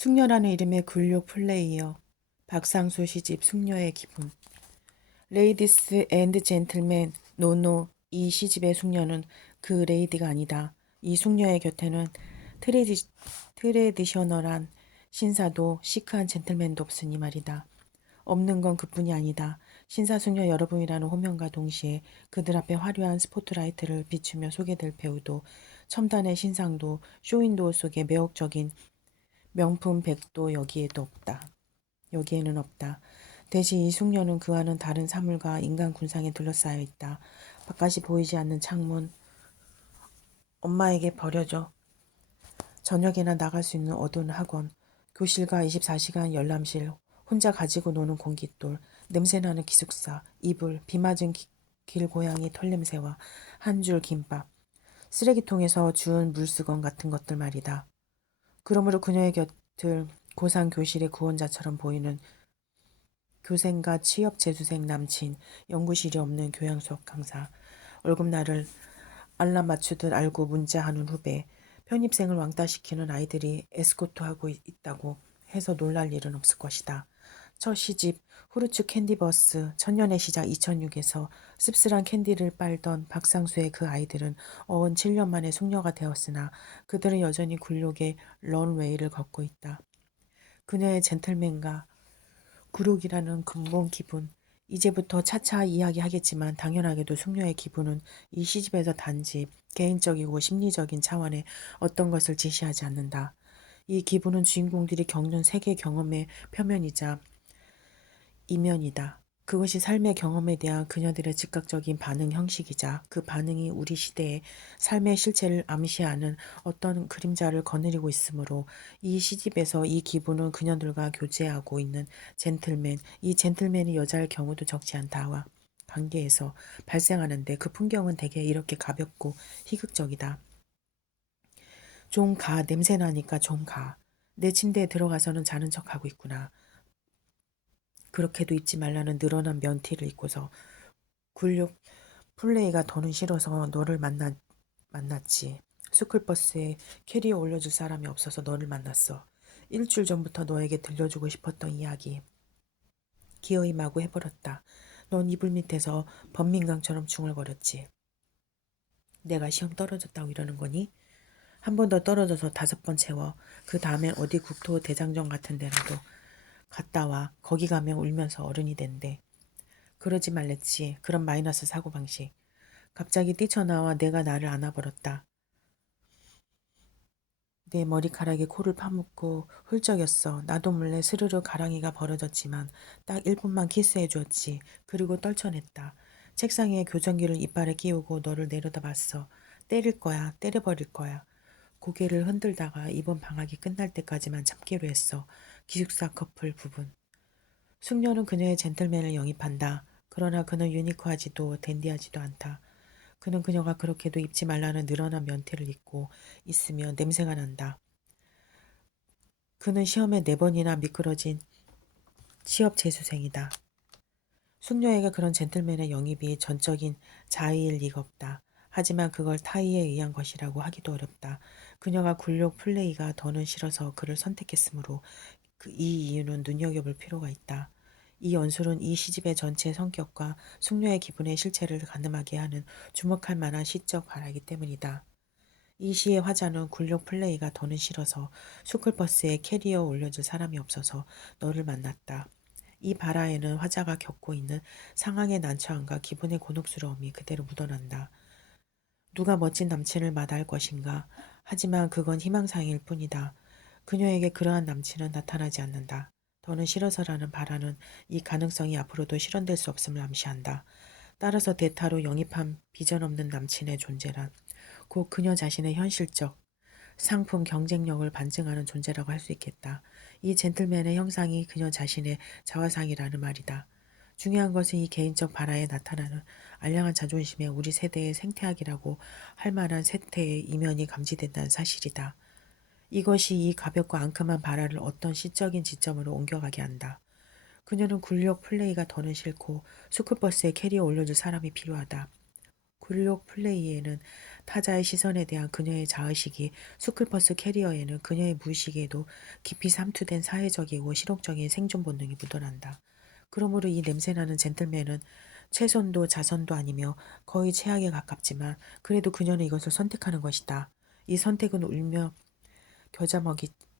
숙녀라는 이름의 굴욕 플레이어. 박상수 시집 숙녀의 기분. 레이디스 앤드 젠틀맨 노노. 이 시집의 숙녀는 그 레이디가 아니다. 이 숙녀의 곁에는 트레디, 트레디셔널한 신사도 시크한 젠틀맨도 없으니 말이다. 없는 건 그뿐이 아니다. 신사숙녀 여러분이라는 호명과 동시에 그들 앞에 화려한 스포트라이트를 비추며 소개될 배우도 첨단의 신상도 쇼윈도우 속의 매혹적인 명품 백도 여기에는 없다. 대신 이 숙녀는 그와는 다른 사물과 인간 군상에 둘러싸여 있다. 바깥이 보이지 않는 창문, 엄마에게 버려져 저녁에나 나갈 수 있는 어두운 학원, 교실과 24시간 열람실, 혼자 가지고 노는 공깃돌, 냄새나는 기숙사, 이불, 비 맞은 길고양이 털냄새와 한 줄 김밥, 쓰레기통에서 주운 물수건 같은 것들 말이다. 그러므로 그녀의 곁을 고상 교실의 구원자처럼 보이는 교생과 취업 재수생 남친, 연구실이 없는 교양 수업 강사, 월급날을 알람 맞추듯 알고 문자하는 후배, 편입생을 왕따시키는 아이들이 에스코트하고 있다고 해서 놀랄 일은 없을 것이다. 첫 시집 후르츠 캔디버스 천년의 시작 2006에서 씁쓸한 캔디를 빨던 박상수의 그 아이들은 어언 7년 만에 숙녀가 되었으나 그들은 여전히 굴욕의 런웨이를 걷고 있다. 그녀의 젠틀맨과 굴욕이라는 근본 기분. 이제부터 차차 이야기하겠지만 당연하게도 숙녀의 기분은 이 시집에서 단지 개인적이고 심리적인 차원의 어떤 것을 지시하지 않는다. 이 기분은 주인공들이 겪는 세계 경험의 표면이자 이면이다. 그것이 삶의 경험에 대한 그녀들의 즉각적인 반응 형식이자 그 반응이 우리 시대의 삶의 실체를 암시하는 어떤 그림자를 거느리고 있으므로 이 시집에서 이 기분은 그녀들과 교제하고 있는 젠틀맨, 이 젠틀맨이 여자일 경우도 적지 않다와 관계에서 발생하는데 그 풍경은 대개 이렇게 가볍고 희극적이다. 좀 가, 냄새 나니까 좀 가. 내 침대에 들어가서는 자는 척하고 있구나. 그렇게도 입지 말라는 늘어난 면티를 입고서 굴욕 플레이가 더는 싫어서 너를 만났지. 스쿨버스에 캐리어 올려줄 사람이 없어서 너를 만났어. 일주일 전부터 너에게 들려주고 싶었던 이야기. 기어이 마구 해버렸다. 넌 이불 밑에서 번민강처럼 중얼거렸지. 내가 시험 떨어졌다고 이러는 거니? 한 번 더 떨어져서 5번 채워. 그 다음엔 어디 국토 대장정 같은 데라도 갔다 와. 거기 가면 울면서 어른이 된대. 그러지 말랬지. 그런 마이너스 사고방식. 갑자기 뛰쳐나와 내가 나를 안아버렸다. 내 머리카락에 코를 파묻고 훌쩍였어. 나도 몰래 스르르 가랑이가 벌어졌지만 딱 1분만 키스해 주었지. 그리고 떨쳐냈다. 책상에 교정기를 이빨에 끼우고 너를 내려다봤어. 때릴 거야. 때려버릴 거야. 고개를 흔들다가 이번 방학이 끝날 때까지만 참기로 했어. 기숙사 커플 부분. 숙녀는 그녀의 젠틀맨을 영입한다. 그러나 그는 유니크하지도 댄디하지도 않다. 그는 그녀가 그렇게도 입지 말라는 늘어난 면티를 입고 있으면 냄새가 난다. 그는 시험에 4번이나 미끄러진 취업 재수생이다. 숙녀에게 그런 젠틀맨의 영입이 전적인 자의일 리가 없다. 하지만 그걸 타의에 의한 것이라고 하기도 어렵다. 그녀가 굴욕 플레이가 더는 싫어서 그를 선택했으므로 이 이유는 눈여겨볼 필요가 있다. 이 연술은 이 시집의 전체 성격과 숙녀의 기분의 실체를 가늠하게 하는 주목할 만한 시적 발화이기 때문이다. 이 시의 화자는 굴욕 플레이가 더는 싫어서 스쿨버스에 캐리어 올려줄 사람이 없어서 너를 만났다. 이 발화에는 화자가 겪고 있는 상황의 난처함과 기분의 곤혹스러움이 그대로 묻어난다. 누가 멋진 남친을 마다할 것인가? 하지만 그건 희망사항일 뿐이다. 그녀에게 그러한 남친은 나타나지 않는다. 더는 싫어서라는 발화는 이 가능성이 앞으로도 실현될 수 없음을 암시한다. 따라서 대타로 영입한 비전 없는 남친의 존재란 곧 그녀 자신의 현실적 상품 경쟁력을 반증하는 존재라고 할 수 있겠다. 이 젠틀맨의 형상이 그녀 자신의 자화상이라는 말이다. 중요한 것은 이 개인적 발화에 나타나는 알량한 자존심에 우리 세대의 생태학이라고 할 만한 세태의 이면이 감지된다는 사실이다. 이것이 이 가볍고 앙큼한 발화를 어떤 시적인 지점으로 옮겨가게 한다. 그녀는 굴욕 플레이가 더는 싫고 스쿨버스에 캐리어 올려줄 사람이 필요하다. 굴욕 플레이에는 타자의 시선에 대한 그녀의 자의식이, 스쿨버스 캐리어에는 그녀의 무의식에도 깊이 삼투된 사회적이고 실용적인 생존 본능이 묻어난다. 그러므로 이 냄새나는 젠틀맨은 최선도 자선도 아니며 거의 최악에 가깝지만 그래도 그녀는 이것을 선택하는 것이다. 이 선택은 울며 겨자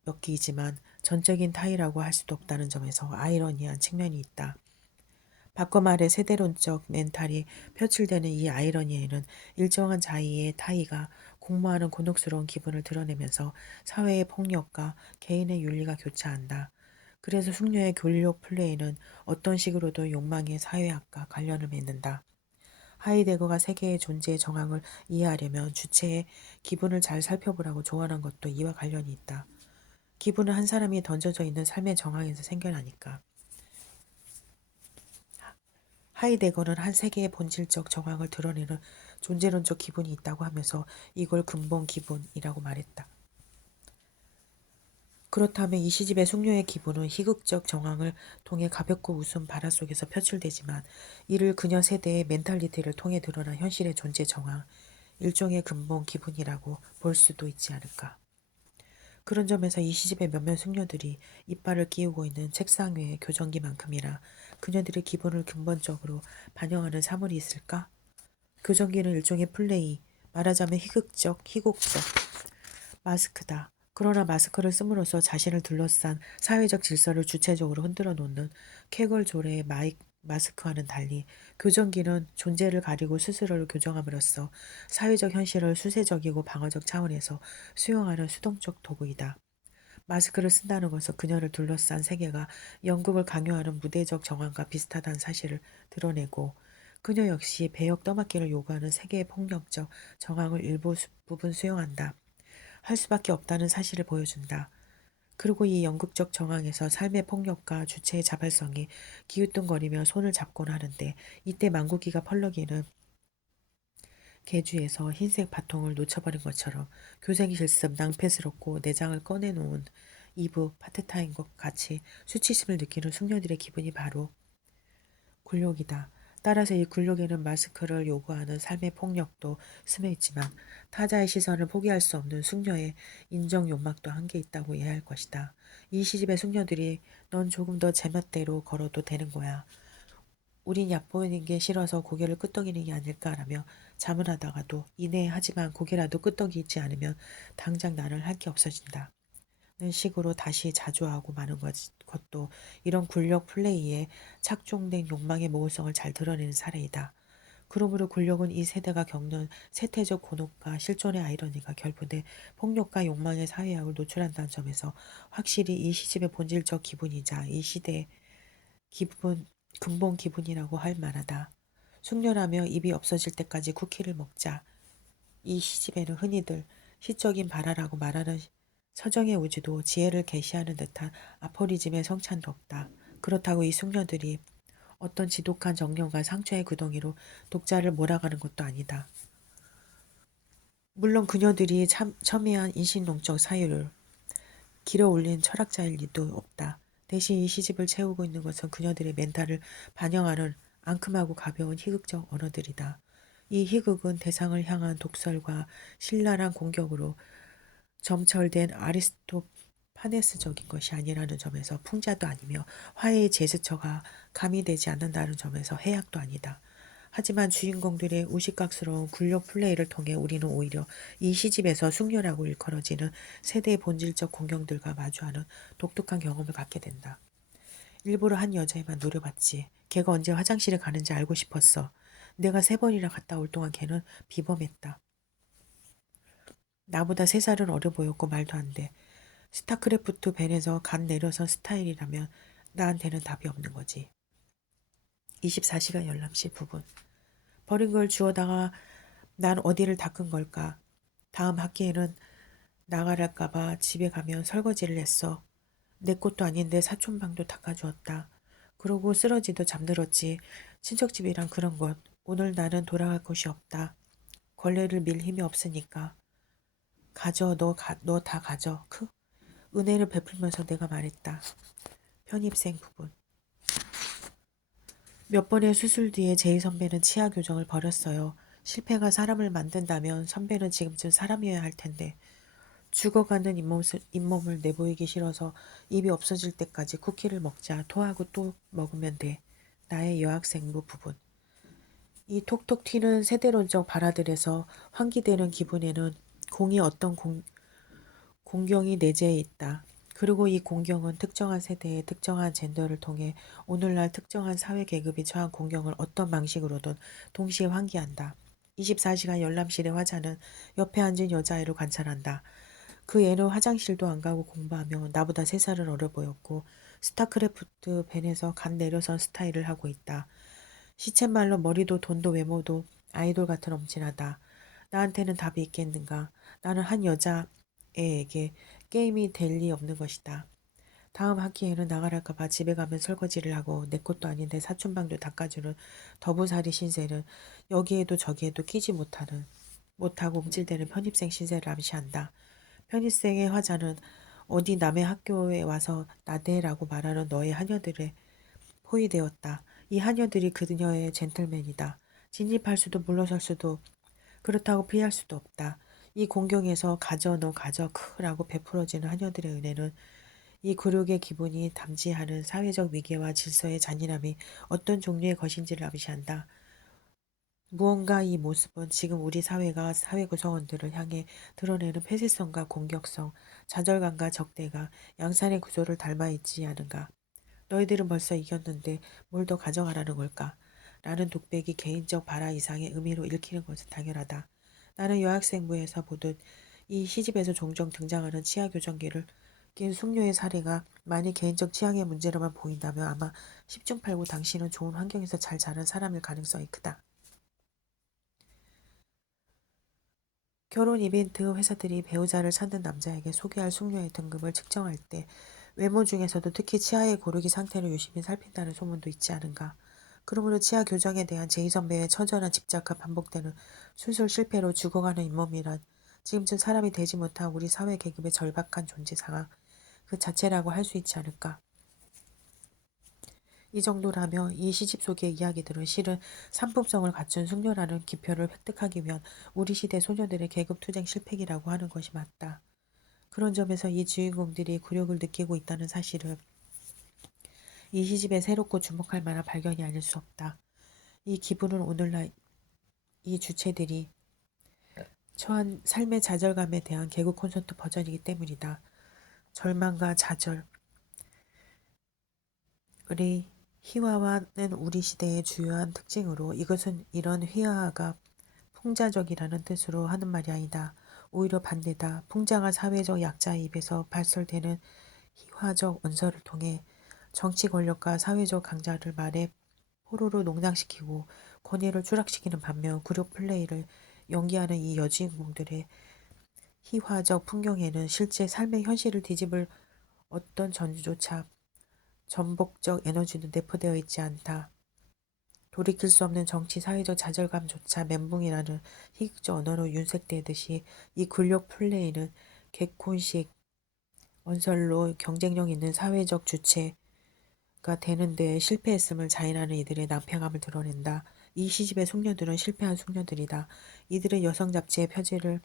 먹기이지만 전적인 타의라고 할 수도 없다는 점에서 아이러니한 측면이 있다. 바꿔 말해 세대론적 멘탈이 표출되는 이 아이러니에는 일정한 자의의 타의가 공모하는 곤혹스러운 기분을 드러내면서 사회의 폭력과 개인의 윤리가 교차한다. 그래서 숙녀의 교력 플레이는 어떤 식으로도 욕망의 사회학과 관련을 맺는다. 하이데거가 세계의 존재의 정황을 이해하려면 주체의 기분을 잘 살펴보라고 조언한 것도 이와 관련이 있다. 기분은 한 사람이 던져져 있는 삶의 정황에서 생겨나니까. 하이데거는 한 세계의 본질적 정황을 드러내는 존재론적 기분이 있다고 하면서 이걸 근본 기분이라고 말했다. 그렇다면 이 시집의 숙녀의 기분은 희극적 정황을 통해 가볍고 우스운 발화 속에서 표출되지만 이를 그녀 세대의 멘탈리티를 통해 드러난 현실의 존재 정황, 일종의 근본 기분이라고 볼 수도 있지 않을까. 그런 점에서 이 시집의 몇몇 숙녀들이 이빨을 끼우고 있는 책상 위의 교정기만큼이나 그녀들의 기분을 근본적으로 반영하는 사물이 있을까? 교정기는 일종의 플레이, 말하자면 희곡적 마스크다. 그러나 마스크를 씀으로써 자신을 둘러싼 사회적 질서를 주체적으로 흔들어 놓는 쾌걸조례의 마스크와는 달리 교정기는 존재를 가리고 스스로를 교정함으로써 사회적 현실을 수세적이고 방어적 차원에서 수용하는 수동적 도구이다. 마스크를 쓴다는 것은 그녀를 둘러싼 세계가 연극을 강요하는 무대적 정황과 비슷하다는 사실을 드러내고 그녀 역시 배역 떠맡기를 요구하는 세계의 폭력적 정황을 부분 수용한다. 할 수밖에 없다는 사실을 보여준다. 그리고 이 연극적 정황에서 삶의 폭력과 주체의 자발성이 기우뚱거리며 손을 잡곤 하는데 이때 망국이가 펄럭이는 개주에서 흰색 바통을 놓쳐버린 것처럼 교생이 실습 낭패스럽고 내장을 꺼내놓은 이브 파테타인 것 같이 수치심을 느끼는 숙녀들의 기분이 바로 굴욕이다. 따라서 이 굴욕에는 마스크를 요구하는 삶의 폭력도 스며 있지만 타자의 시선을 포기할 수 없는 숙녀의 인정 욕망도 한계 있다고 이해할 것이다. 이 시집의 숙녀들이 넌 조금 더 제멋대로 걸어도 되는 거야. 우린 얕보이는 게 싫어서 고개를 끄덕이는 게 아닐까라며 자문하다가도 이내 하지만 고개라도 끄덕이지 않으면 당장 나를 할 게 없어진다. 는 식으로 다시 자조하고 마는 것도 이런 굴력 플레이에 착종된 욕망의 모호성을 잘 드러내는 사례이다. 그러므로 굴력은 이 세대가 겪는 세태적 곤혹과 실존의 아이러니가 결부된 폭력과 욕망의 사회학을 노출한다는 점에서 확실히 이 시집의 본질적 기분이자 이 시대의 기분, 근본 기분이라고 할 만하다. 숙녀라며 입이 없어질 때까지 쿠키를 먹자. 이 시집에는 흔히들 시적인 발화라고 말하는 서정의 우주도 지혜를 계시하는 듯한 아포리즘의 성찬도 없다. 그렇다고 이 숙녀들이 어떤 지독한 정령과 상처의 구덩이로 독자를 몰아가는 것도 아니다. 물론 그녀들이 첨예한 인신농적 사유를 길어 올린 철학자일 리도 없다. 대신 이 시집을 채우고 있는 것은 그녀들의 멘탈을 반영하는 앙큼하고 가벼운 희극적 언어들이다. 이 희극은 대상을 향한 독설과 신랄한 공격으로 점철된 아리스토파네스적인 것이 아니라는 점에서 풍자도 아니며 화해의 제스처가 가미되지 않는다는 점에서 해악도 아니다. 하지만 주인공들의 우시각스러운 굴욕 플레이를 통해 우리는 오히려 이 시집에서 숙녀라고 일컬어지는 세대의 본질적 공경들과 마주하는 독특한 경험을 갖게 된다. 일부러 한 여자애만 노려봤지. 걔가 언제 화장실에 가는지 알고 싶었어. 내가 3번이나 갔다 올 동안 걔는 비범했다. 나보다 3살은 어려 보였고 말도 안 돼. 스타크래프트 벤에서 간 내려선 스타일이라면 나한테는 답이 없는 거지. 24시간 열람시 부분. 버린 걸 주워다가 난 어디를 닦은 걸까? 다음 학기에는 나가랄까봐 집에 가면 설거지를 했어. 내 것도 아닌데 사촌방도 닦아주었다. 그러고 쓰러지도 잠들었지. 친척집이란 그런 것. 오늘 나는 돌아갈 곳이 없다. 걸레를 밀 힘이 없으니까. 가져, 너 다 가져. 은혜를 베풀면서 내가 말했다. 편입생 부분. 몇 번의 수술 뒤에 제이 선배는 치아 교정을 벌였어요. 실패가 사람을 만든다면 선배는 지금쯤 사람이어야 할 텐데 죽어가는 잇몸을 내보이기 싫어서 입이 없어질 때까지 쿠키를 먹자 토하고 또 먹으면 돼. 나의 여학생부 부분. 이 톡톡 튀는 세대론적 발화들에서 환기되는 기분에는 어떤 공경이 내재해 있다. 그리고 이 공경은 특정한 세대의 특정한 젠더를 통해 오늘날 특정한 사회 계급이 처한 공경을 어떤 방식으로든 동시에 환기한다. 24시간 열람실의 화자는 옆에 앉은 여자아이를 관찰한다. 그 애는 화장실도 안 가고 공부하며 나보다 3살은 어려 보였고 스타크래프트 벤에서 간 내려선 스타일을 하고 있다. 시쳇말로 머리도 돈도 외모도 아이돌 같은 엄친하다. 나한테는 답이 있겠는가. 나는 한 여자애에게 게임이 될 리 없는 것이다. 다음 학기에는 나가랄까봐 집에 가면 설거지를 하고 내 것도 아닌데 사촌방도 닦아주는 더부살이 신세는 여기에도 저기에도 끼지 못하고 움찔대는 편입생 신세를 암시한다. 편입생의 화자는 어디 남의 학교에 와서 나대라고 말하는 너의 하녀들의 포위되었다. 이 하녀들이 그녀의 젠틀맨이다. 진입할 수도 물러설 수도 그렇다고 피할 수도 없다. 이 공경에서 가져 너 가져 크라고 베풀어지는 하녀들의 은혜는 이 굴욕의 기분이 담지하는 사회적 위계와 질서의 잔인함이 어떤 종류의 것인지를 암시한다. 무언가 이 모습은 지금 우리 사회가 사회 구성원들을 향해 드러내는 폐쇄성과 공격성, 좌절감과 적대가 양산의 구조를 닮아 있지 않은가. 너희들은 벌써 이겼는데 뭘 더 가져가라는 걸까? 라는 독백이 개인적 발화 이상의 의미로 읽히는 것은 당연하다. 나는 여학생부에서 보듯 이 시집에서 종종 등장하는 치아 교정기를 낀 숙녀의 사례가 만일 개인적 취향의 문제로만 보인다면 아마 10중 8구 당신은 좋은 환경에서 잘 자란 사람일 가능성이 크다. 결혼 이벤트 회사들이 배우자를 찾는 남자에게 소개할 숙녀의 등급을 측정할 때 외모 중에서도 특히 치아의 고르기 상태를 유심히 살핀다는 소문도 있지 않은가. 그러므로 치아 교정에 대한 제이 선배의 처절한 집착과 반복되는 수술 실패로 죽어가는 잇몸이란 지금쯤 사람이 되지 못한 우리 사회 계급의 절박한 존재 상황 그 자체라고 할 수 있지 않을까. 이 정도라면 이 시집 속의 이야기들은 실은 상품성을 갖춘 숙녀라는 기표를 획득하기 위한 우리 시대 소녀들의 계급투쟁 실패기라고 하는 것이 맞다. 그런 점에서 이 주인공들이 굴욕을 느끼고 있다는 사실은 이 시집에 새롭고 주목할 만한 발견이 아닐 수 없다. 이 기분은 오늘날 이 주체들이 처한 삶의 좌절감에 대한 개그 콘서트 버전이기 때문이다. 절망과 좌절의 희화화는 우리 시대의 주요한 특징으로 이것은 이런 희화화가 풍자적이라는 뜻으로 하는 말이 아니다. 오히려 반대다. 풍자가 사회적 약자의 입에서 발설되는 희화적 원서를 통해 정치 권력과 사회적 강자를 말에 포로로 농락시키고 권위를 추락시키는 반면 굴욕 플레이를 연기하는 이 여주인공들의 희화적 풍경에는 실제 삶의 현실을 뒤집을 어떤 전주조차 전복적 에너지도 내포되어 있지 않다. 돌이킬 수 없는 정치 사회적 좌절감조차 멘붕이라는 희극적 언어로 윤색되듯이 이 굴욕 플레이는 개콘식 언설로 경쟁력 있는 사회적 주체가 되는 데 실패했음을 자인하는 이들의 낭패감을 드러낸다. 이 시집의 숙녀들은 실패한 숙녀들이다. 이들의 여성 잡지의 표지를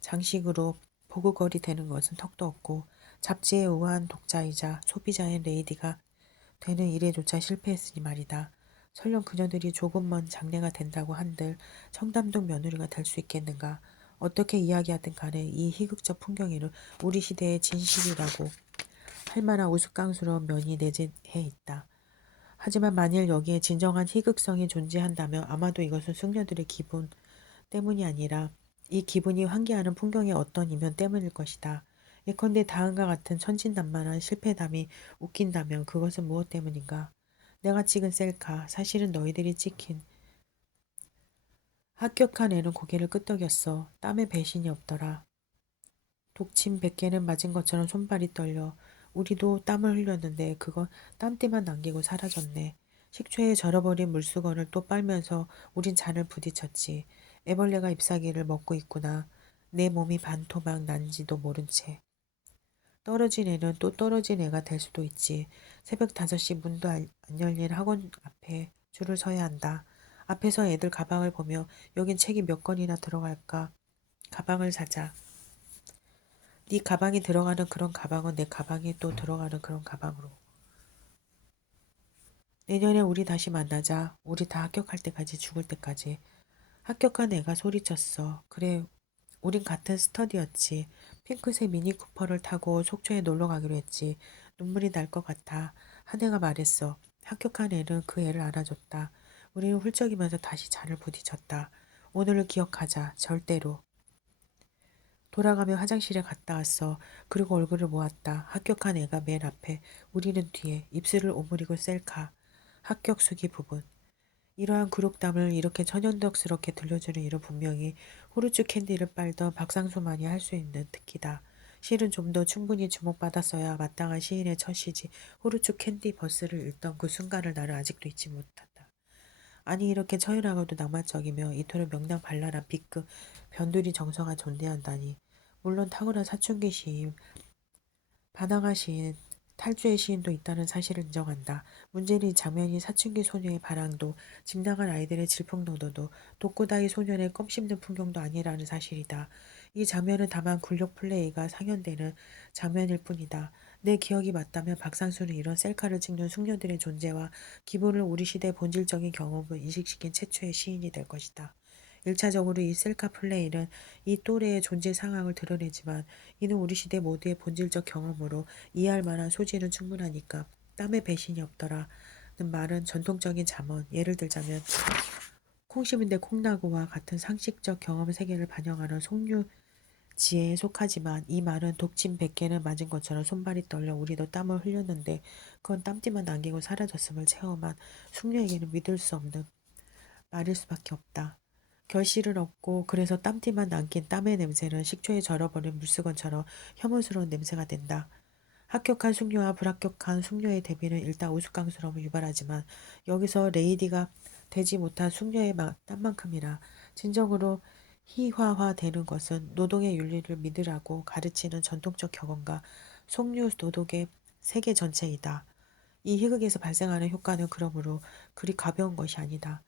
장식으로 보고거리 되는 것은 턱도 없고 잡지의 우아한 독자이자 소비자인 레이디가 되는 일에조차 실패했으니 말이다. 설령 그녀들이 조금 먼 장래가 된다고 한들 청담동 며느리가 될 수 있겠는가. 어떻게 이야기하든 간에 이 희극적 풍경에는 우리 시대의 진실이라고 할 만한 우스꽝스러운 면이 내재해 있다. 하지만 만일 여기에 진정한 희극성이 존재한다면 아마도 이것은 숙녀들의 기분 때문이 아니라 이 기분이 환기하는 풍경의 어떤 이면 때문일 것이다. 예컨대 다음과 같은 천진난만한 실패담이 웃긴다면 그것은 무엇 때문인가? 내가 찍은 셀카, 사실은 너희들이 찍힌. 합격한 애는 고개를 끄덕였어. 땀에 배신이 없더라. 독침 100개는 맞은 것처럼 손발이 떨려. 우리도 땀을 흘렸는데 그건 땀띠만 남기고 사라졌네. 식초에 절어버린 물수건을 또 빨면서 우린 잔을 부딪혔지. 애벌레가 잎사귀를 먹고 있구나. 내 몸이 반토막 난지도 모른 채. 떨어진 애는 또 떨어진 애가 될 수도 있지. 새벽 5시 문도 안 열린 학원 앞에 줄을 서야 한다. 앞에서 애들 가방을 보며 여긴 책이 몇 권이나 들어갈까? 가방을 사자. 네 가방이 들어가는 그런 가방은 내 가방이 또 들어가는 그런 가방으로. 내년에 우리 다시 만나자. 우리 다 합격할 때까지 죽을 때까지. 합격한 애가 소리쳤어. 그래, 우린 같은 스터디였지. 핑크색 미니쿠퍼를 타고 속초에 놀러 가기로 했지. 눈물이 날 것 같아. 한 애가 말했어. 합격한 애는 그 애를 안아줬다. 우리는 훌쩍이면서 다시 잔을 부딪혔다. 오늘을 기억하자. 절대로. 돌아가며 화장실에 갔다 왔어. 그리고 얼굴을 모았다. 합격한 애가 맨 앞에, 우리는 뒤에, 입술을 오므리고 셀카. 합격 수기 부분. 이러한 굴욕담을 이렇게 천연덕스럽게 들려주는 일은 분명히 호르츠 캔디를 빨던 박상수만이 할 수 있는 특기다. 실은 좀 더 충분히 주목받았어야 마땅한 시인의 첫 시지 호르츠 캔디 버스를 읽던 그 순간을 나는 아직도 잊지 못한다. 아니 이렇게 처연하고도 낭만적이며 이토록 명랑발랄한 B급 변두리 정서가 존재한다니. 물론 탁월한 사춘기 시인, 반항아 시인, 탈주의 시인도 있다는 사실을 인정한다. 문제는 이 장면이 사춘기 소녀의 반항도, 징당한 아이들의 질풍노도도, 독고다이 소년의 껌 씹는 풍경도 아니라는 사실이다. 이 장면은 다만 굴욕 플레이가 상연되는 장면일 뿐이다. 내 기억이 맞다면 박상수는 이런 셀카를 찍는 숙녀들의 존재와 기본을 우리 시대의 본질적인 경험을 인식시킨 최초의 시인이 될 것이다. 1차적으로 이 셀카 플레이는 이 또래의 존재 상황을 드러내지만 이는 우리 시대 모두의 본질적 경험으로 이해할 만한 소지는 충분하니까 땀에 배신이 없더라는 말은 전통적인 잠언, 예를 들자면 콩 심은데 콩나고와 같은 상식적 경험 세계를 반영하는 속류지에 속하지만 이 말은 독침 100개는 맞은 것처럼 손발이 떨려 우리도 땀을 흘렸는데 그건 땀띠만 남기고 사라졌음을 체험한 숙녀에게는 믿을 수 없는 말일 수밖에 없다. 결실은 없고 그래서 땀띠만 남긴 땀의 냄새는 식초에 절어버린 물수건처럼 혐오스러운 냄새가 된다. 합격한 숙녀와 불합격한 숙녀의 대비는 일단 우스꽝스러움을 유발하지만 여기서 레이디가 되지 못한 숙녀의 땀만큼이나 진정으로 희화화되는 것은 노동의 윤리를 믿으라고 가르치는 전통적 격언과 속류 도덕의 세계 전체이다. 이 희극에서 발생하는 효과는 그러므로 그리 가벼운 것이 아니다.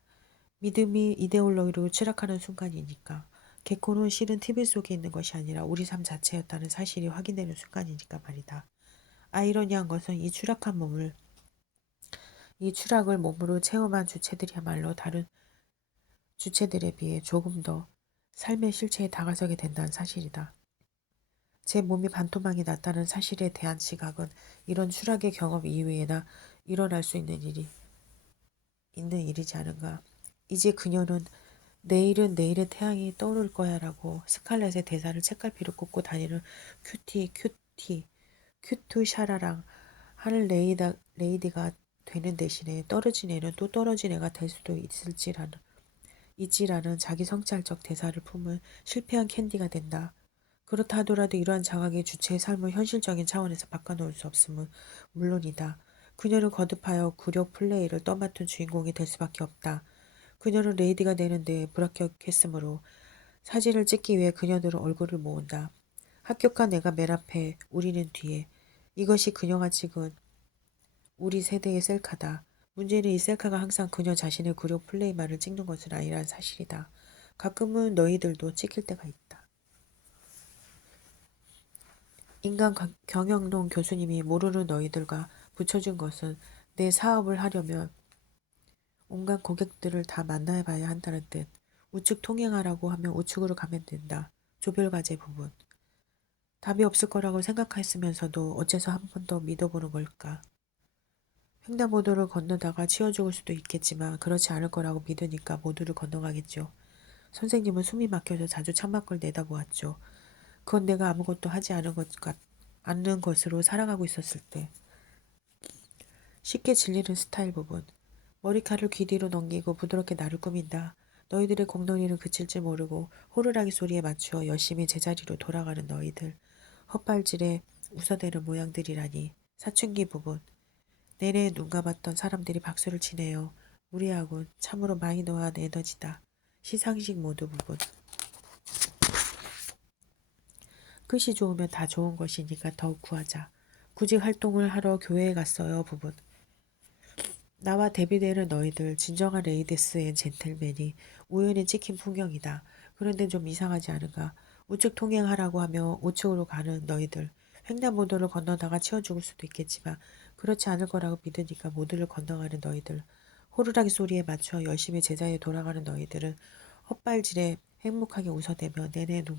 믿음이 이데올로기로 추락하는 순간이니까. 개코는 실은 TV 속에 있는 것이 아니라 우리 삶 자체였다는 사실이 확인되는 순간이니까 말이다. 아이러니한 것은 이 추락을 몸으로 체험한 주체들이야말로 다른 주체들에 비해 조금 더 삶의 실체에 다가서게 된다는 사실이다. 제 몸이 반토막이 났다는 사실에 대한 시각은 이런 추락의 경험 이후에나 일어날 수 있는 일이지 않은가. 이제 그녀는 내일은 내일의 태양이 떠오를 거야 라고 스칼렛의 대사를 책갈피로 꽂고 다니는 큐트 샤라랑 하늘 레이디가 되는 대신에 떨어진 애는 또 떨어진 애가 될 수도 있지라는 자기 성찰적 대사를 품은 실패한 캔디가 된다. 그렇다 하더라도 이러한 자각의 주체의 삶을 현실적인 차원에서 바꿔놓을 수 없음은 물론이다. 그녀는 거듭하여 굴욕 플레이를 떠맡은 주인공이 될 수밖에 없다. 그녀는 레이디가 되는데 불합격했으므로 사진을 찍기 위해 그녀들은 얼굴을 모은다. 합격한 애가 맨 앞에, 우리는 뒤에. 이것이 그녀가 찍은 우리 세대의 셀카다. 문제는 이 셀카가 항상 그녀 자신의 굴욕 플레이만을 찍는 것은 아니라는 사실이다. 가끔은 너희들도 찍힐 때가 있다. 경영론 교수님이 모르는 너희들과 붙여준 것은 내 사업을 하려면 온갖 고객들을 다 만나봐야 한다는 뜻. 우측 통행하라고 하면 우측으로 가면 된다. 조별과제 부분. 답이 없을 거라고 생각했으면서도 어째서 한 번 더 믿어보는 걸까? 횡단보도를 건너다가 치워 죽을 수도 있겠지만 그렇지 않을 거라고 믿으니까 모두를 건너가겠죠. 선생님은 숨이 막혀서 자주 창밖을 내다보았죠. 그건 내가 아무것도 하지 않는 것으로 살아가고 있었을 때. 쉽게 질리는 스타일 부분. 머리칼을 귀 뒤로 넘기고 부드럽게 나를 꾸민다. 너희들의 공놀이는 그칠 줄 모르고 호루라기 소리에 맞추어 열심히 제자리로 돌아가는 너희들. 헛발질에 웃어대는 모양들이라니. 사춘기 부분. 내내 눈 감았던 사람들이 박수를 치네요. 우리 학원 참으로 마이너한 에너지다. 시상식 모드 부분. 끝이 좋으면 다 좋은 것이니까 더욱 구하자. 굳이 활동을 하러 교회에 갔어요 부분. 나와 데뷔되는 너희들 진정한 레이디스 앤 젠틀맨이 우연히 찍힌 풍경이다. 그런데 좀 이상하지 않은가? 우측 통행하라고 하며 우측으로 가는 너희들. 횡단보도를 건너다가 치워 죽을 수도 있겠지만 그렇지 않을 거라고 믿으니까 모두를 건너가는 너희들. 호루라기 소리에 맞춰 열심히 제자리에 돌아가는 너희들은 헛발질에 행복하게 웃어대며 내내 눈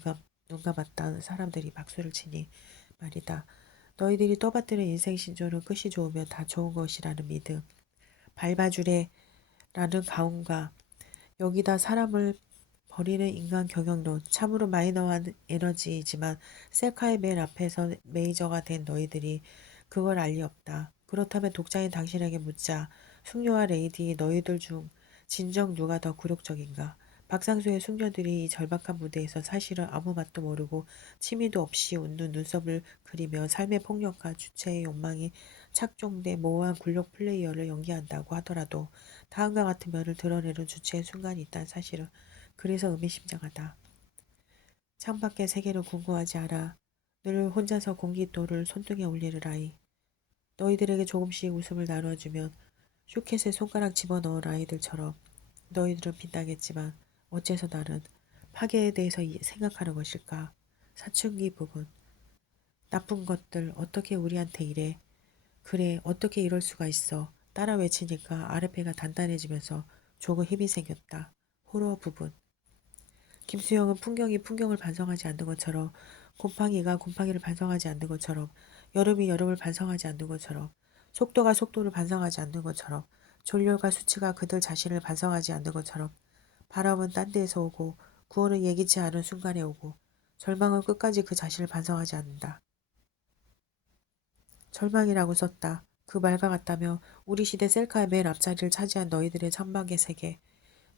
감았던 사람들이 박수를 치니 말이다. 너희들이 떠받드는 인생 신조는 끝이 좋으면 다 좋은 것이라는 믿음. 밟아주래라는 가훈과 여기다 사람을 버리는 인간 경영론, 참으로 마이너한 에너지이지만 셀카의 맨 앞에서 메이저가 된 너희들이 그걸 알 리 없다. 그렇다면 독자인 당신에게 묻자. 숙녀와 레이디 너희들 중 진정 누가 더 굴욕적인가? 박상수의 숙녀들이 이 절박한 무대에서 사실은 아무 맛도 모르고 취미도 없이 웃는 눈썹을 그리며 삶의 폭력과 주체의 욕망이 착종돼 모호한 굴욕 플레이어를 연기한다고 하더라도 다음과 같은 면을 드러내는 주체의 순간이 있다는 사실은 그래서 의미심장하다. 창밖의 세계를 궁금하지 않아. 늘 혼자서 공깃돌을 손등에 올리는 아이. 너희들에게 조금씩 웃음을 나눠주면 쇼켓에 손가락 집어넣은 아이들처럼 너희들은 빛나겠지만 어째서 나는 파괴에 대해서 생각하는 것일까? 사춘기 부분. 나쁜 것들 어떻게 우리한테 이래? 그래 어떻게 이럴 수가 있어? 따라 외치니까 아랫배가 단단해지면서 조금 힘이 생겼다. 호러 부분. 김수영은 풍경이 풍경을 반성하지 않는 것처럼 곰팡이가 곰팡이를 반성하지 않는 것처럼 여름이 여름을 반성하지 않는 것처럼 속도가 속도를 반성하지 않는 것처럼 졸렬과 수치가 그들 자신을 반성하지 않는 것처럼 바람은 딴 데에서 오고 구원은 예기치 않은 순간에 오고 절망은 끝까지 그 자신을 반성하지 않는다. 절망이라고 썼다. 그 말과 같다며 우리 시대 셀카의 맨 앞자리를 차지한 너희들의 천박의 세계.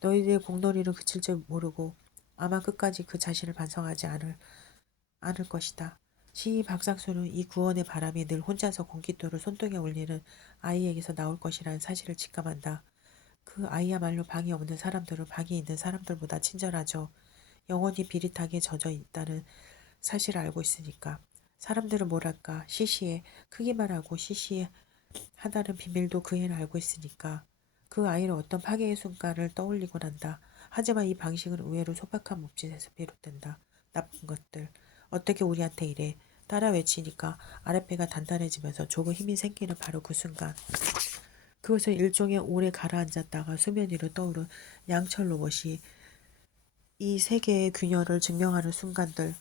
너희들의 공놀이를 그칠 줄 모르고 아마 끝까지 그 자신을 반성하지 않을 것이다. 시인 박상수는 이 구원의 바람이 늘 혼자서 공깃돌을 손등에 올리는 아이에게서 나올 것이라는 사실을 직감한다. 그 아이야말로 방이 없는 사람들은 방이 있는 사람들보다 친절하죠. 영혼이 비릿하게 젖어 있다는 사실을 알고 있으니까. 사람들은 뭐랄까 시시해 크기만 하고 시시해 하다는 비밀도 그 애는 알고 있으니까. 그 아이는 어떤 파괴의 순간을 떠올리곤 한다. 하지만 이 방식은 의외로 소박한 몸짓에서 비롯된다. 나쁜 것들. 어떻게 우리한테 이래. 따라 외치니까 아랫배가 단단해지면서 조금 힘이 생기는 바로 그 순간. 그것은 일종의 오래 가라앉았다가 수면 위로 떠오른 양철 로봇이 이 세계의 균열을 증명하는 순간들.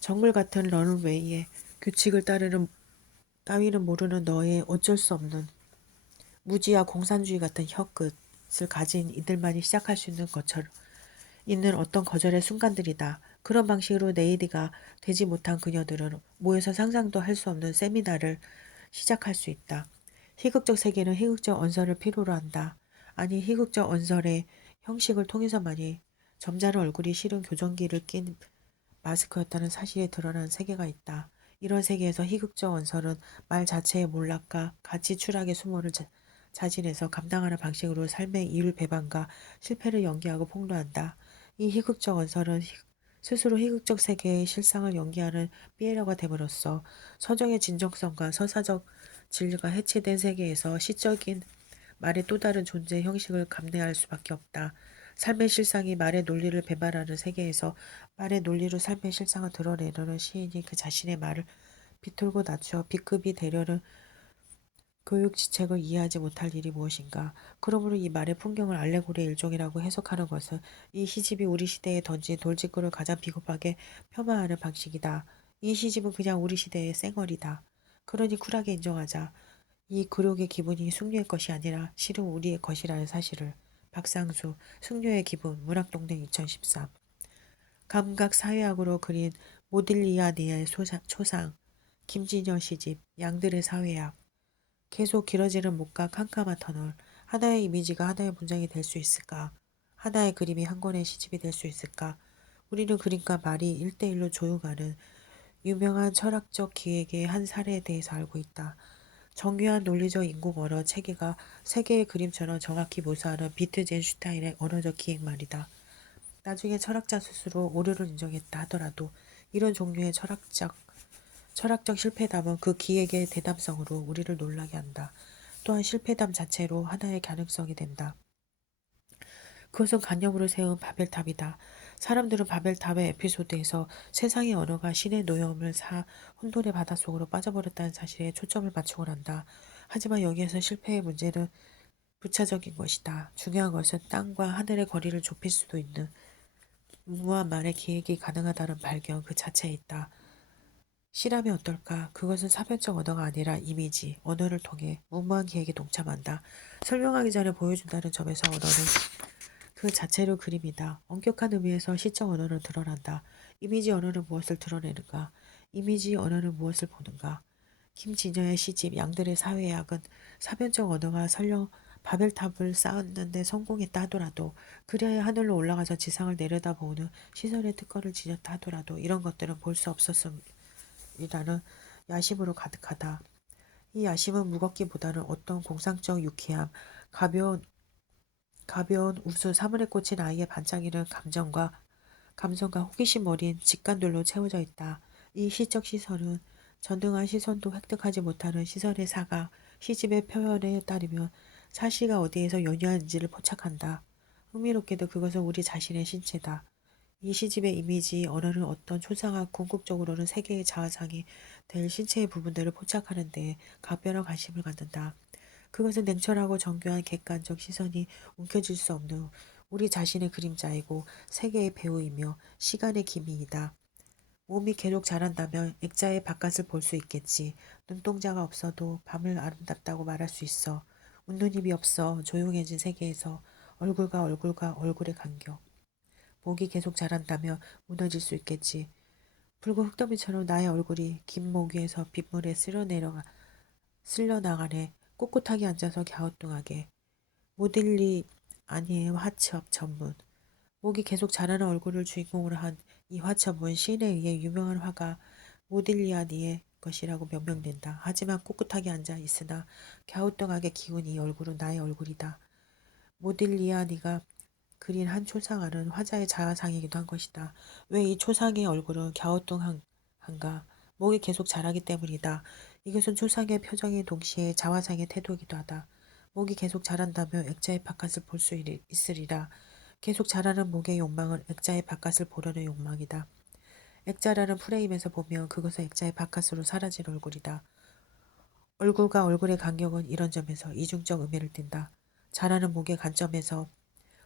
정글 같은 런웨이에 규칙을 따르는 따위는 모르는 너의 어쩔 수 없는 무지와 공산주의 같은 혀끝을 가진 이들만이 시작할 수 있는 것처럼 있는 어떤 거절의 순간들이다. 그런 방식으로 네이디가 되지 못한 그녀들은 모여서 상상도 할 수 없는 세미나를 시작할 수 있다. 희극적 세계는 희극적 언설을 필요로 한다. 아니 희극적 언설의 형식을 통해서만이 점잖은 얼굴이 실은 교정기를 낀 마스크였다는 사실이 드러난 세계가 있다. 이런 세계에서 희극적 언설은 말 자체의 몰락과 가치 추락의 수모를 자진해서 감당하는 방식으로 삶의 이율 배반과 실패를 연기하고 폭로한다. 이 희극적 언설은 스스로 희극적 세계의 실상을 연기하는 피에러가 됨으로써 서정의 진정성과 서사적 진리가 해체된 세계에서 시적인 말의 또 다른 존재 형식을 감내할 수밖에 없다. 삶의 실상이 말의 논리를 배반하는 세계에서 말의 논리로 삶의 실상을 드러내려는 시인이 그 자신의 말을 비틀고 낮춰 B급이 되려는 교육지책을 이해하지 못할 일이 무엇인가. 그러므로 이 말의 풍경을 알레고리의 일종이라고 해석하는 것은 이 시집이 우리 시대에 던진 돌직구를 가장 비겁하게 폄하하는 방식이다. 이 시집은 그냥 우리 시대의 쌩얼이다. 그러니 쿨하게 인정하자. 이 굴욕의 기분이 숙녀의 것이 아니라 실은 우리의 것이라는 사실을. 박상수, 숙녀의 기분, 문학동네 2013. 감각 사회학으로 그린 모딜리아니의 초상, 김진여 시집, 양들의 사회학. 계속 길어지는 목과 캄캄한 터널. 하나의 이미지가 하나의 문장이 될 수 있을까? 하나의 그림이 한 권의 시집이 될 수 있을까? 우리는 그림과 말이 일대일로 조용하는 유명한 철학적 기획의 한 사례에 대해서 알고 있다. 정교한 논리적 인공 언어 체계가 세계의 그림처럼 정확히 묘사하는 비트젠슈타인의 언어적 기획 말이다. 나중에 철학자 스스로 오류를 인정했다 하더라도 이런 종류의 철학적 실패담은 그 기획의 대담성으로 우리를 놀라게 한다. 또한 실패담 자체로 하나의 가능성이 된다. 그것은 관념으로 세운 바벨탑이다. 사람들은 바벨탑의 에피소드에서 세상의 언어가 신의 노여움을 혼돈의 바닷속으로 빠져버렸다는 사실에 초점을 맞추곤 한다. 하지만 여기에서 실패의 문제는 부차적인 것이다. 중요한 것은 땅과 하늘의 거리를 좁힐 수도 있는 무모한 말의 기획이 가능하다는 발견 그 자체에 있다. 시라면 어떨까? 그것은 사변적 언어가 아니라 이미지, 언어를 통해 무모한 기획에 동참한다. 설명하기 전에 보여준다는 점에서 언어는 그 자체로 그림이다. 엄격한 의미에서 시적 언어는 드러난다. 이미지 언어는 무엇을 드러내는가? 이미지 언어는 무엇을 보는가? 김진여의 시집 양들의 사회학은 사변적 언어가 설령 바벨탑을 쌓았는데 성공했다 하더라도 그래야 하늘로 올라가서 지상을 내려다보는 시선의 특권을 지녔다 하더라도 이런 것들은 볼 수 없었음이라는 야심으로 가득하다. 이 야심은 무겁기보다는 어떤 공상적 유쾌함, 가벼운 웃음 사물에 꽂힌 아이의 반짝이는 감성과 호기심 어린 직관들로 채워져 있다. 이 시적 시선은 전등한 시선도 획득하지 못하는 시선의 사각, 시집의 표현에 따르면 사시가 어디에서 연유한지를 포착한다. 흥미롭게도 그것은 우리 자신의 신체다. 이 시집의 이미지 언어는 어떤 초상화 궁극적으로는 세계의 자아상이 될 신체의 부분들을 포착하는 데 각별한 관심을 갖는다. 그것은 냉철하고 정교한 객관적 시선이 움켜질 수 없는 우리 자신의 그림자이고 세계의 배우이며 시간의 기미이다. 몸이 계속 자란다면 액자의 바깥을 볼 수 있겠지. 눈동자가 없어도 밤을 아름답다고 말할 수 있어. 웃는 입이 없어 조용해진 세계에서 얼굴과 얼굴의 간격. 목이 계속 자란다면 무너질 수 있겠지. 붉은 흙더미처럼 나의 얼굴이 긴 목 위에서 빗물에 쓸려나가네. 꼿꼿하게 앉아서 갸우뚱하게. 모델리 아니에요. 화첩 전문. 목이 계속 자라는 얼굴을 주인공으로 한 이 화첩은 시인에 의해 유명한 화가 모딜리아니의 것이라고 명명된다. 하지만 꿋꿋하게 앉아 있으나 갸우뚱하게 기운 이 얼굴은 나의 얼굴이다. 모딜리아니가 그린 한 초상화는 화자의 자아상이기도 한 것이다. 왜 이 초상의 얼굴은 갸우뚱한가? 목이 계속 자라기 때문이다. 이것은 초상의 표정인 동시에 자화상의 태도이기도 하다. 목이 계속 자란다면 액자의 바깥을 볼 수 있으리라. 계속 자라는 목의 욕망은 액자의 바깥을 보려는 욕망이다. 액자라는 프레임에서 보면 그것은 액자의 바깥으로 사라진 얼굴이다. 얼굴과 얼굴의 간격은 이런 점에서 이중적 의미를 띈다. 자라는 목의 관점에서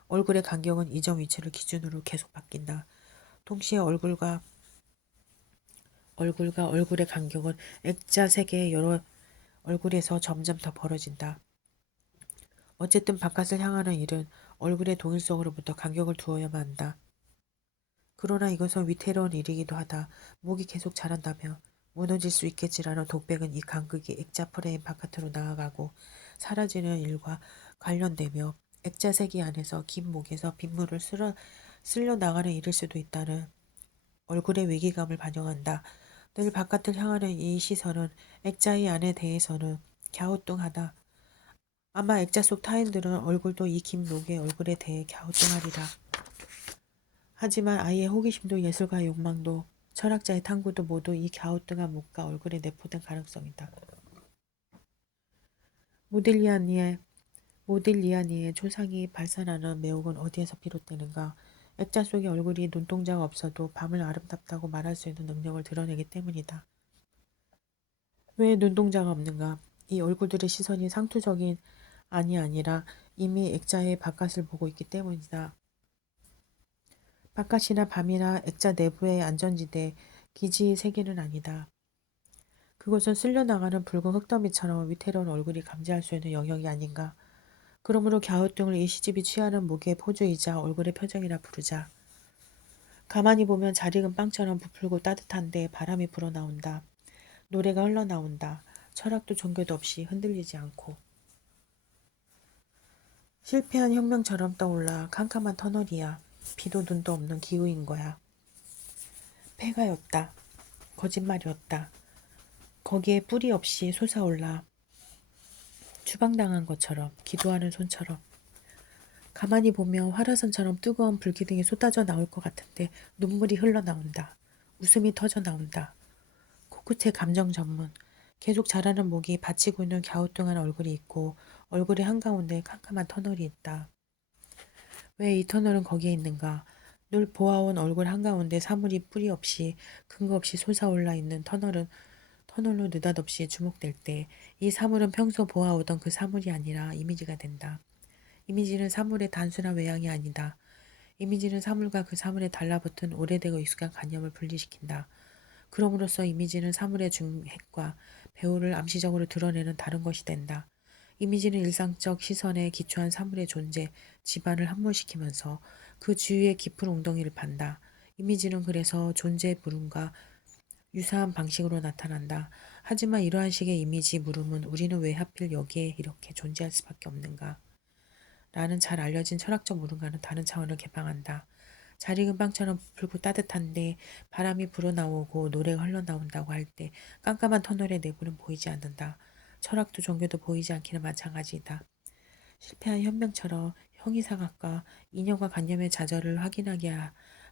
얼굴의 간격은 이점 위치를 기준으로 계속 바뀐다. 동시에 얼굴과 얼굴의 간격은 액자 세계의 여러 얼굴에서 점점 더 벌어진다. 어쨌든 바깥을 향하는 일은 얼굴의 동일성으로부터 간격을 두어야만 한다. 그러나 이것은 위태로운 일이기도 하다. 목이 계속 자란다면 무너질 수 있겠지라는 독백은 이 간극이 액자 프레임 바깥으로 나아가고 사라지는 일과 관련되며 액자 세계 안에서 긴 목에서 빗물을 쓸려 나가는 일일 수도 있다는 얼굴의 위기감을 반영한다. 늘 바깥을 향하는 이 시선은 액자의 안에 대해서는 갸우뚱하다. 아마 액자 속 타인들은 얼굴도 이 긴 목의 얼굴에 대해 갸우뚱하리라. 하지만 아이의 호기심도 예술가의 욕망도 철학자의 탐구도 모두 이 갸우뚱한 목과 얼굴에 내포된 가능성이다. 모딜리아니의 초상이 발산하는 매혹은 어디에서 비롯되는가? 액자 속의 얼굴이 눈동자가 없어도 밤을 아름답다고 말할 수 있는 능력을 드러내기 때문이다. 왜 눈동자가 없는가? 이 얼굴들의 시선이 상투적인 아니라 이미 액자의 바깥을 보고 있기 때문이다. 바깥이나 밤이나 액자 내부의 안전지대, 기지의 세계는 아니다. 그것은 쓸려나가는 붉은 흙더미처럼 위태로운 얼굴이 감지할 수 있는 영역이 아닌가. 그러므로 갸우뚱을 이 시집이 취하는 목의 포즈이자 얼굴의 표정이라 부르자. 가만히 보면 잘 익은 빵처럼 부풀고 따뜻한데 바람이 불어나온다. 노래가 흘러나온다. 철학도 종교도 없이 흔들리지 않고. 실패한 혁명처럼 떠올라 캄캄한 터널이야. 비도 눈도 없는 기후인 거야. 폐가였다. 거짓말이었다. 거기에 뿌리 없이 솟아올라 추방당한 것처럼 기도하는 손처럼 가만히 보면 화라산처럼 뜨거운 불기둥이 쏟아져 나올 것 같은데 눈물이 흘러나온다. 웃음이 터져 나온다. 코끝의 감정 전문 계속 자라는 목이 받치고 있는 갸우뚱한 얼굴이 있고 얼굴의 한가운데 캄캄한 터널이 있다. 왜 이 터널은 거기에 있는가? 늘 보아온 얼굴 한가운데 사물이 뿌리 없이 근거 없이 솟아올라 있는 터널로 느닷없이 주목될 때 이 사물은 평소 보아오던 그 사물이 아니라 이미지가 된다. 이미지는 사물의 단순한 외양이 아니다. 이미지는 사물과 그 사물에 달라붙은 오래되고 익숙한 관념을 분리시킨다. 그럼으로써 이미지는 사물의 중핵과 배후를 암시적으로 드러내는 다른 것이 된다. 이미지는 일상적 시선에 기초한 사물의 존재, 집안을 함몰시키면서 그 주위의 깊은 웅덩이를 판다. 이미지는 그래서 존재의 물음과 유사한 방식으로 나타난다. 하지만 이러한 식의 이미지 물음은 우리는 왜 하필 여기에 이렇게 존재할 수밖에 없는가? 라는 잘 알려진 철학적 물음과는 다른 차원을 개방한다. 잘 익은 빵처럼 부풀고 따뜻한데 바람이 불어나오고 노래가 흘러나온다고 할 때 깜깜한 터널의 내부는 보이지 않는다. 철학도 종교도 보이지 않기는 마찬가지이다. 실패한 현명처럼 형이상학과 인연과 관념의 좌절을 확인하게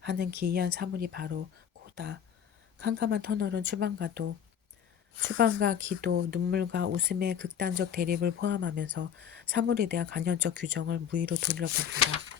하는 기이한 사물이 바로 코다. 캄캄한 터널은 추방과 기도, 눈물과 웃음의 극단적 대립을 포함하면서 사물에 대한 관념적 규정을 무의로 돌려버린다.